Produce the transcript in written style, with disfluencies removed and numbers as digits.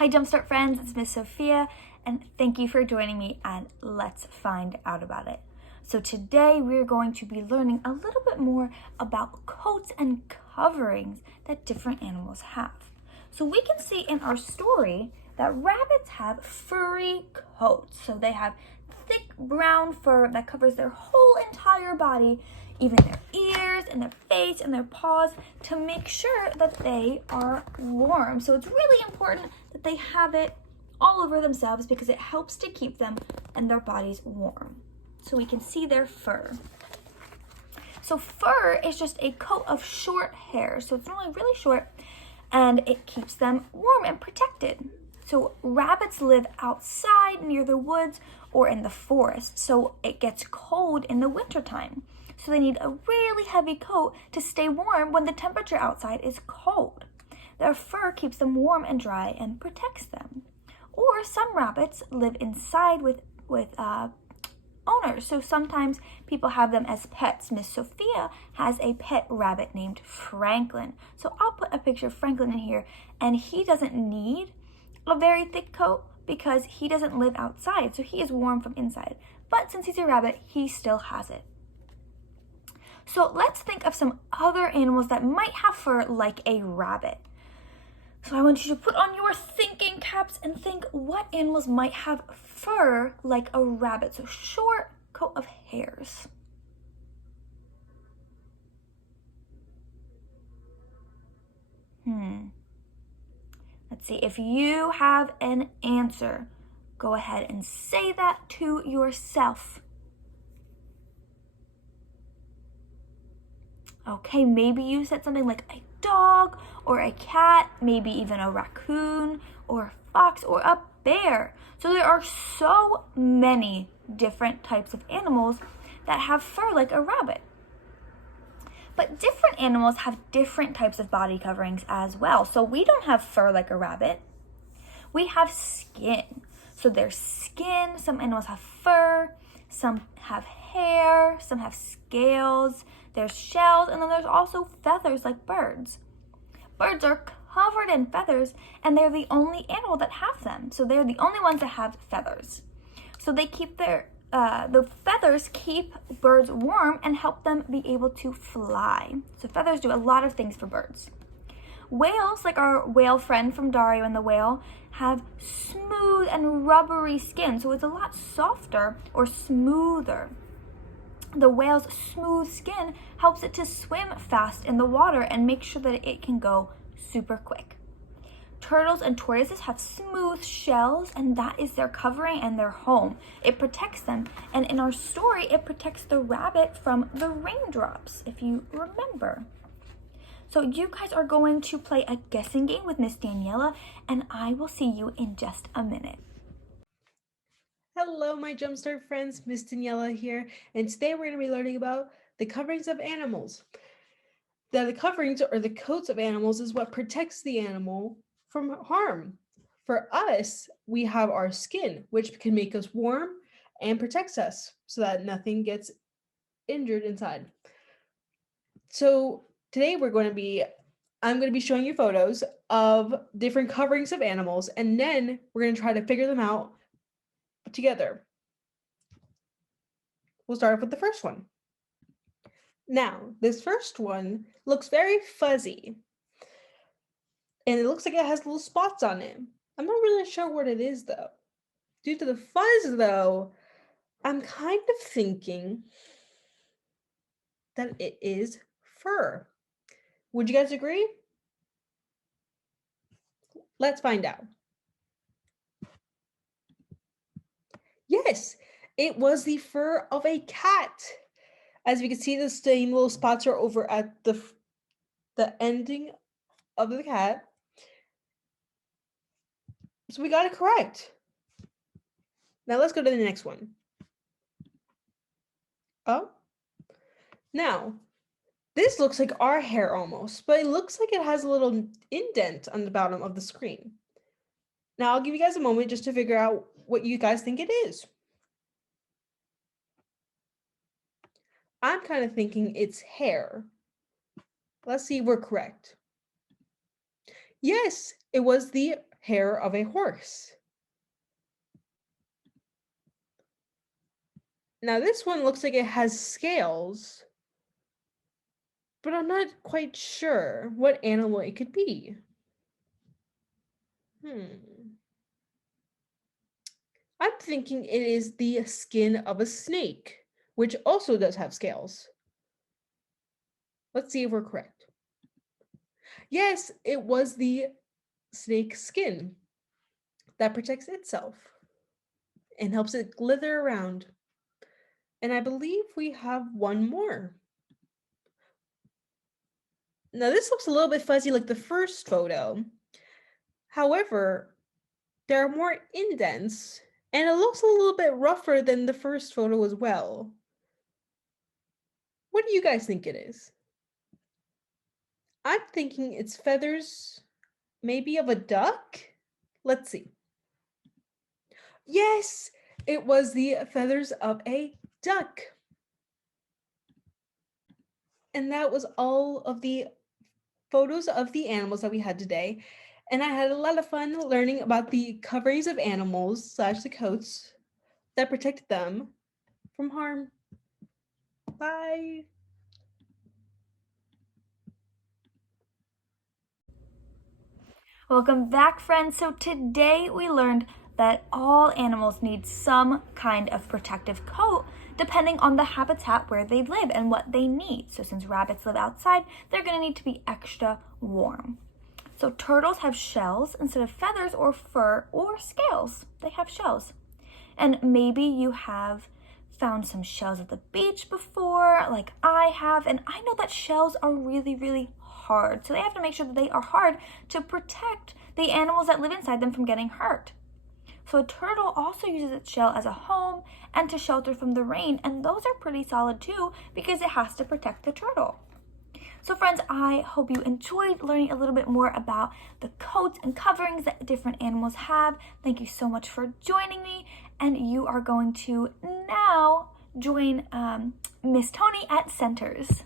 Hi Jumpstart friends, it's Miss Sophia, and thank you for joining me and let's find out about it. So today we're going to be learning a little bit more about coats and coverings that different animals have. So we can see in our story that rabbits have furry coats. So they have thick brown fur that covers their whole entire body, even their ears and their face and their paws, to make sure that they are warm. So it's really important that they have it all over themselves because it helps to keep them and their bodies warm. So we can see their fur. So fur is just a coat of short hair. So it's normally really short and it keeps them warm and protected. So rabbits live outside near the woods or in the forest. So it gets cold in the wintertime. So they need a really heavy coat to stay warm when the temperature outside is cold. Their fur keeps them warm and dry and protects them. Or some rabbits live inside with owners. So sometimes people have them as pets. Miss Sophia has a pet rabbit named Franklin. So I'll put a picture of Franklin in here, and he doesn't need a very thick coat because he doesn't live outside. So he is warm from inside. But since he's a rabbit, he still has it. So let's think of some other animals that might have fur like a rabbit. So I want you to put on your thinking caps and think what animals might have fur like a rabbit. So short coat of hairs. Let's see, if you have an answer, go ahead and say that to yourself. Okay, maybe you said something like a dog or a cat, maybe even a raccoon or a fox or a bear. So there are so many different types of animals that have fur like a rabbit. But different animals have different types of body coverings as well. So we don't have fur like a rabbit. We have skin. So there's skin. Some animals have fur. Some have hair. Some have scales. There's shells. And then there's also feathers like birds. Birds are covered in feathers, and they're the only animal that have them. So they're the only ones that have feathers. So they keep the feathers keep birds warm and help them be able to fly. So feathers do a lot of things for birds. Whales, like our whale friend from Dario and the Whale, have smooth and rubbery skin, so it's a lot softer or smoother. The whale's smooth skin helps it to swim fast in the water and make sure that it can go super quick. Turtles and tortoises have smooth shells, and that is their covering and their home. It protects them, and in our story, it protects the rabbit from the raindrops, if you remember. So you guys are going to play a guessing game with Miss Daniela, and I will see you in just a minute. Hello, my Jumpstart friends, Miss Daniela here, and today we're going to be learning about the coverings of animals. Now, the coverings or the coats of animals is what protects the animal from harm. For us, we have our skin, which can make us warm and protects us so that nothing gets injured inside. So today I'm going to be showing you photos of different coverings of animals, and then we're going to try to figure them out together. We'll start off with the first one. Now, this first one looks very fuzzy, and it looks like it has little spots on it. I'm not really sure what it is, though. Due to the fuzz, though, I'm kind of thinking that it is fur. Would you guys agree? Let's find out. Yes, it was the fur of a cat. As we can see, the same little spots are over at the ending of the cat. So we got it correct. Now let's go to the next one. Oh, now this looks like our hair almost, but it looks like it has a little indent on the bottom of the screen. Now I'll give you guys a moment just to figure out what you guys think it is. I'm kind of thinking it's hair. Let's see if we're correct. Yes, it was the hair of a horse. Now this one looks like it has scales, but I'm not quite sure what animal it could be. I'm thinking it is the skin of a snake, which also does have scales. Let's see if we're correct. Yes, it was the snake's skin that protects itself and helps it glither around. And I believe we have one more. Now this looks a little bit fuzzy like the first photo. However, there are more indents and it looks a little bit rougher than the first photo as well. What do you guys think it is? I'm thinking it's feathers, maybe of a duck? Let's see. Yes, it was the feathers of a duck. And that was all of the photos of the animals that we had today. And I had a lot of fun learning about the coverings of animals / the coats that protect them from harm. Bye. Welcome back, friends. So today we learned that all animals need some kind of protective coat depending on the habitat where they live and what they need. So since rabbits live outside, they're going to need to be extra warm. So turtles have shells instead of feathers or fur or scales. They have shells. And maybe you have found some shells at the beach before, like I have, and I know that shells are really, really hard. So they have to make sure that they are hard to protect the animals that live inside them from getting hurt. So a turtle also uses its shell as a home and to shelter from the rain, and those are pretty solid too because it has to protect the turtle. So friends, I hope you enjoyed learning a little bit more about the coats and coverings that different animals have. Thank you so much for joining me, and you are going to now join Miss Tony at Centers.